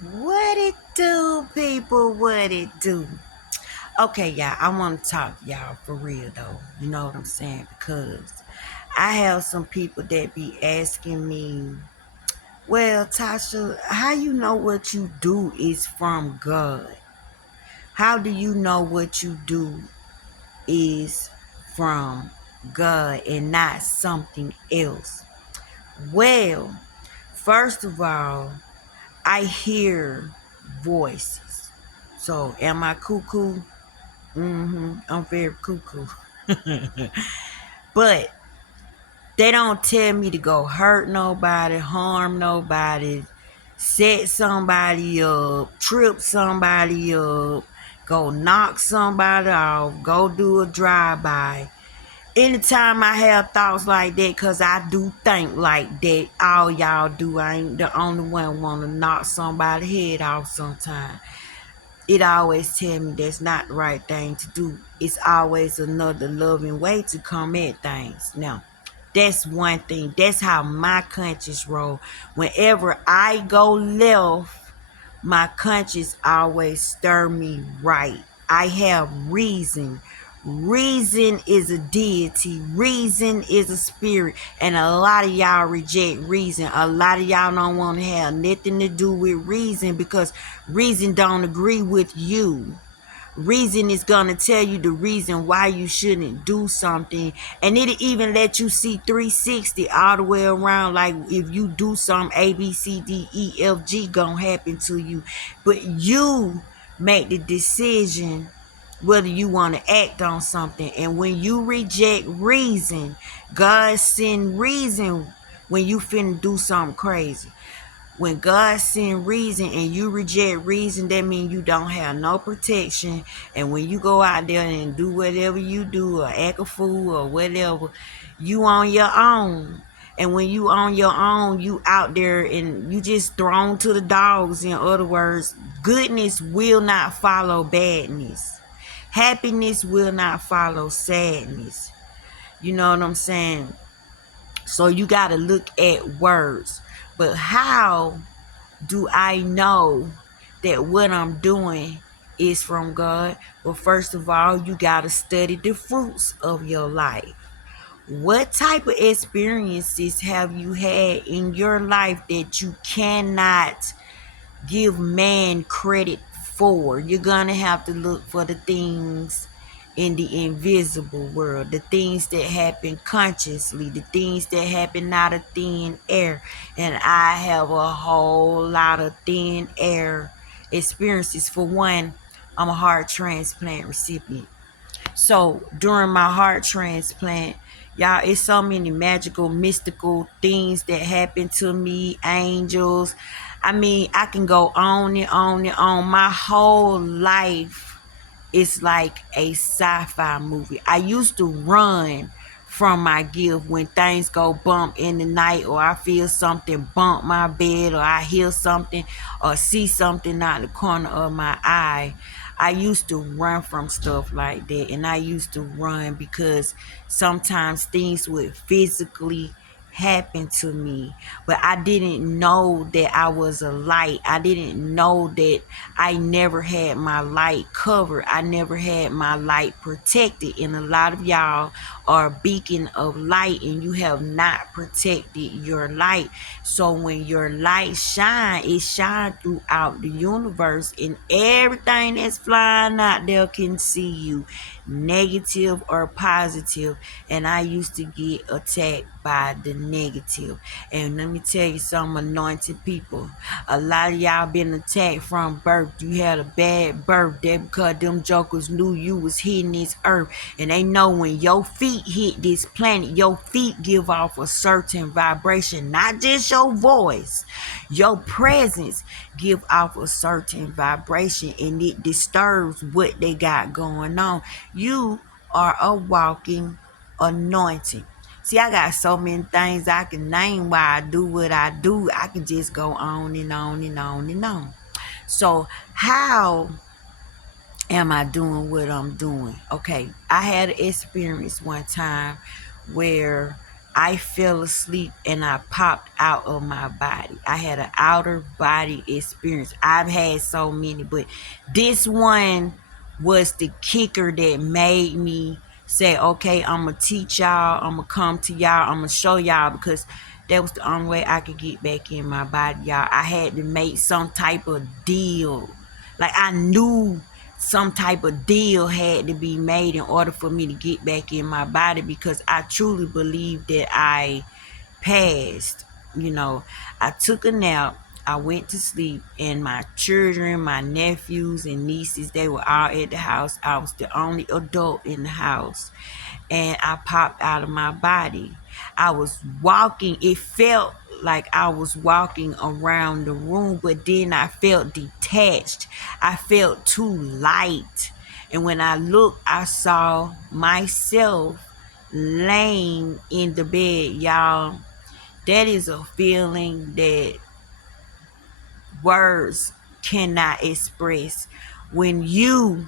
What it do, people? What it do? Okay, y'all, I want to talk to y'all for real, though. You know what I'm saying? Because I have some people that be asking me, well, Tasha, how you know what you do is from God? How do you know what you do is from God and not something else? Well, first of all, I hear voices. So, am I cuckoo? I'm very cuckoo. But they don't tell me to go hurt nobody, harm nobody, set somebody up, trip somebody up, go knock somebody off, go do a drive-by. Anytime I have thoughts like that, because I do think like that, all y'all do. I ain't the only one want to knock somebody's head off sometime. It always tell me that's not the right thing to do. It's always another loving way to come at things. Now, that's one thing. That's how my conscience roll. Whenever I go left, my conscience always stir me right. I have reason. Reason is a deity. Reason is a spirit. And a lot of y'all reject reason. A lot of y'all don't want to have nothing to do with reason because reason don't agree with you. Reason is gonna tell you the reason why you shouldn't do something, and it'll even let you see 360 all the way around. Like if you do some A B C D E F G gonna happen to you, but you make the decision whether you want to act on something. And when you reject reason, God send reason when you finna do something crazy. When God send reason and you reject reason, that means you don't have no protection. And when you go out there and do whatever you do or act a fool or whatever, you on your own. And when you on your own, you out there and you just thrown to the dogs. In other words, goodness will not follow badness. Happiness will not follow sadness. You know what I'm saying? So you got to look at words. But how do I know that what I'm doing is from God? Well, first of all, you got to study the fruits of your life. What type of experiences have you had in your life that you cannot give man credit for? You're going to have to look for the things in the invisible world, the things that happen consciously, the things that happen out of thin air. And I have a whole lot of thin air experiences. For one, I'm a heart transplant recipient. So during my heart transplant, y'all, it's so many magical, mystical things that happen to me, angels. I mean, I can go on and on and on. My whole life is like a sci-fi movie. I used to run from my gift when things go bump in the night, or I feel something bump my bed, or I hear something or see something out the corner of my eye. I used to run from stuff like that, and I used to run because sometimes things would physically happen to me, but I didn't know that I was a light. I didn't know that I never had my light covered. I never had my light protected. And a lot of y'all are a beacon of light and you have not protected your light. So when your light shine, it shine throughout the universe, and everything that's flying out there can see you, negative or positive. And I used to get attacked by the negative. And let me tell you, some anointed people, a lot of y'all been attacked from birth. You had a bad birth. That because them jokers knew you was hitting this earth, and they know when your feet hit this planet, your feet give off a certain vibration. Not just your voice, your presence give off a certain vibration, and it disturbs what they got going on. You are a walking anointing. See, I got so many things I can name why I do what I do. I can just go on and on and on and on. So, how am I doing what I'm doing? Okay, I had an experience one time where I fell asleep and I popped out of my body. I had an outer body experience. I've had so many, but this one was the kicker that made me say, okay, I'm going to teach y'all. I'm going to come to y'all. I'm going to show y'all, because that was the only way I could get back in my body, y'all. I had to make some type of deal. Like, I knew some type of deal had to be made in order for me to get back in my body, because I truly believe that I passed. You know, I took a nap, I went to sleep, and my children, my nephews and nieces, they were all at the house. I was the only adult in the house, and I popped out of my body. I was walking, it felt like I was walking around the room, but then I felt detached. I felt too light. And when I looked, I saw myself laying in the bed, y'all. That is a feeling that words cannot express. When you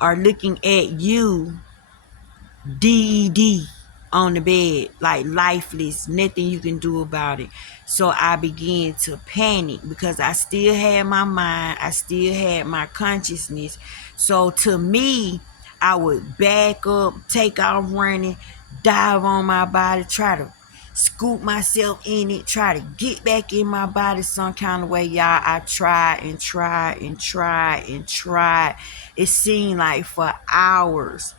are looking at you, dead on the bed, like lifeless, nothing you can do about it. So I began to panic, because I still had my mind, I still had my consciousness. So to me, I would back up, take off running, dive on my body, try to scoop myself in it, try to get back in my body some kind of way, y'all. I tried and tried and tried and tried. It seemed like for hours,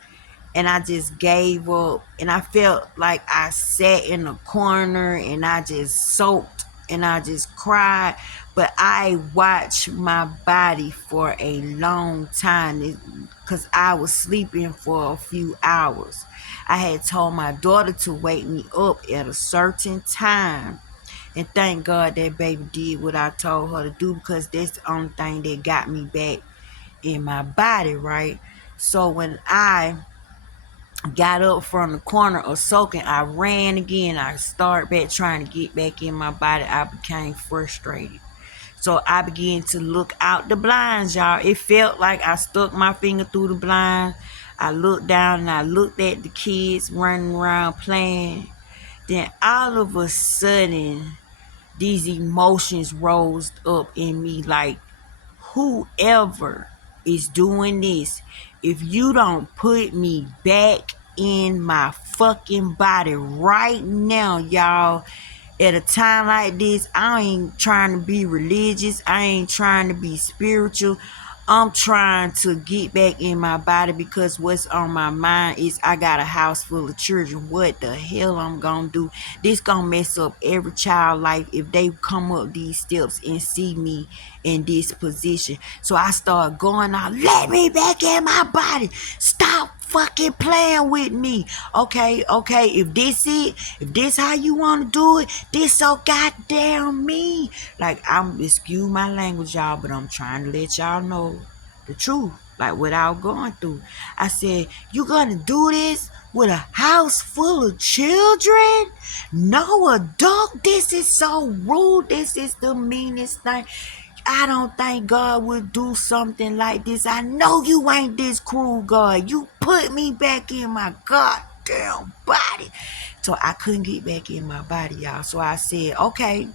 and I just gave up, and I felt like I sat in a corner and I just soaked and I just cried. But I watched my body for a long time, because I was sleeping for a few hours. I had told my daughter to wake me up at a certain time, and thank God that baby did what I told her to do, because that's the only thing that got me back in my body, right? So when I got up from the corner of soaking, I ran again. I started back trying to get back in my body. I became frustrated. So I began to look out the blinds, y'all. It felt like I stuck my finger through the blind. I looked down and I looked at the kids running around playing. Then all of a sudden, these emotions rose up in me, like, whoever is doing this, if you don't put me back in my fucking body right now, y'all, at a time like this, I ain't trying to be religious, I ain't trying to be spiritual. I'm trying to get back in my body, because what's on my mind is I got a house full of children. What the hell I'm gonna do? This gonna mess up every child life if they come up these steps and see me in this position. So I start going out, let me back in my body. Stop fucking playing with me. Okay, if this how you want to do it, this so goddamn me. Like, I'm, excuse my language, y'all, but I'm trying to let y'all know the truth, like without going through. I said, you gonna do this with a house full of children? No adult? This is so rude. This is the meanest thing. I don't think God would do something like this. I know you ain't this cruel, God. You put me back in my goddamn body. So I couldn't get back in my body, y'all. So I said, okay,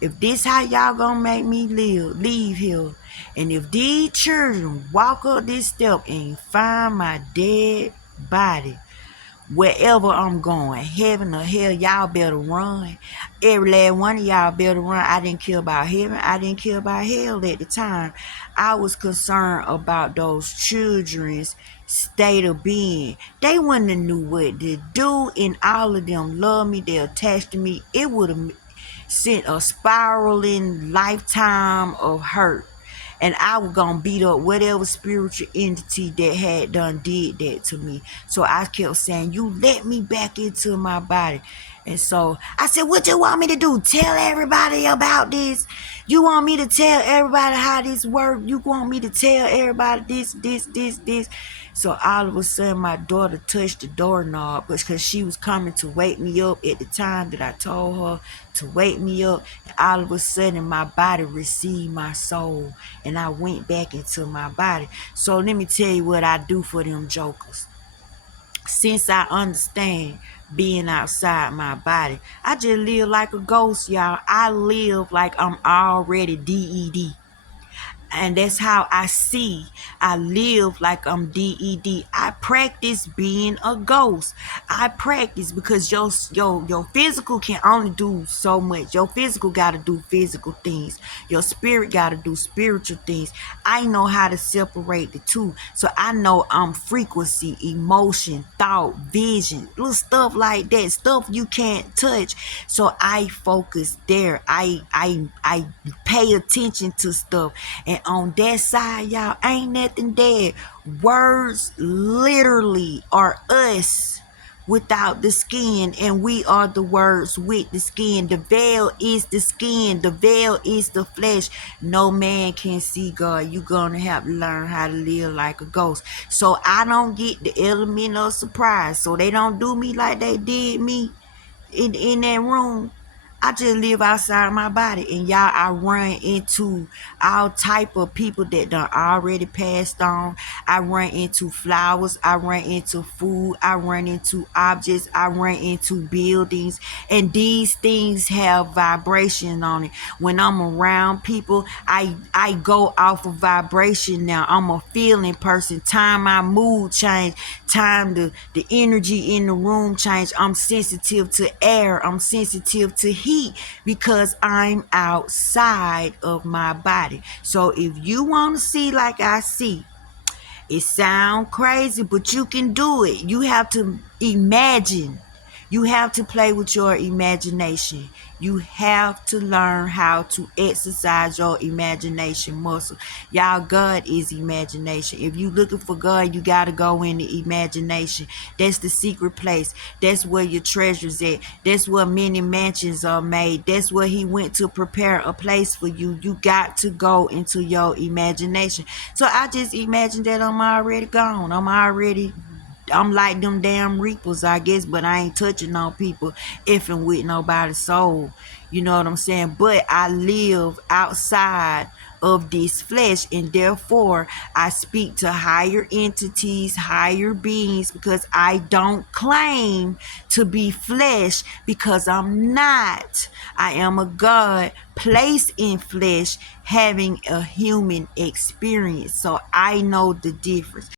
if this how y'all gonna make me leave here, and if these children walk up this step and find my dead body, wherever I'm going, heaven or hell, y'all better run. Every last one of y'all better run. I didn't care about heaven. I didn't care about hell at the time. I was concerned about those children's state of being. They wouldn't have knew what to do, and all of them love me. They attached to me. It would have sent a spiraling lifetime of hurt, and I was gonna beat up whatever spiritual entity that had done did that to me. So I kept saying, you let me back into my body. And so I said, what you want me to do? Tell everybody about this? You want me to tell everybody how this works? You want me to tell everybody this? So all of a sudden, my daughter touched the doorknob, because she was coming to wake me up at the time that I told her to wake me up. And all of a sudden, my body received my soul, and I went back into my body. So let me tell you what I do for them jokers. Since I understand being outside my body, I just live like a ghost, y'all. I live like I'm already DED. And that's how I see. I live like I'm DED. I practice being a ghost. I practice because your physical can only do so much. Your physical got to do physical things. Your spirit got to do spiritual things. I know how to separate the two. So I know I'm frequency, emotion, thought, vision, little stuff like that, stuff you can't touch. So I focus there. I pay attention to stuff. And on that side, y'all, ain't nothing there. Words literally are us without the skin, and we are the words with the skin. The veil is the skin, the veil is the flesh. No man can see God. You're gonna have to learn how to live like a ghost. So I don't get the element of surprise. So they don't do me like they did me in that room. I just live outside my body, and y'all, I run into all type of people that done already passed on. I run into flowers, I run into food, I run into objects, I run into buildings, and these things have vibration on it. When I'm around people, I go off of vibration now. I'm a feeling person. Time my mood change, time the energy in the room change. I'm sensitive to air, I'm sensitive to heat because I'm outside of my body. So if you want to see like I see, it sound crazy, but you can do it. You have to imagine. You have to play with your imagination. You have to learn how to exercise your imagination muscle. Y'all, God is imagination. If you looking for God, you got to go in the imagination. That's the secret place. That's where your treasures at. That's where many mansions are made. That's where he went to prepare a place for you. You got to go into your imagination. So I just imagine that I'm already gone. I'm like them damn reapers, I guess, but I ain't touching on people effing with nobody's soul. You know what I'm saying? But I live outside of this flesh, and therefore I speak to higher entities, higher beings, because I don't claim to be flesh, because I'm not. I am a God placed in flesh having a human experience. So I know the difference.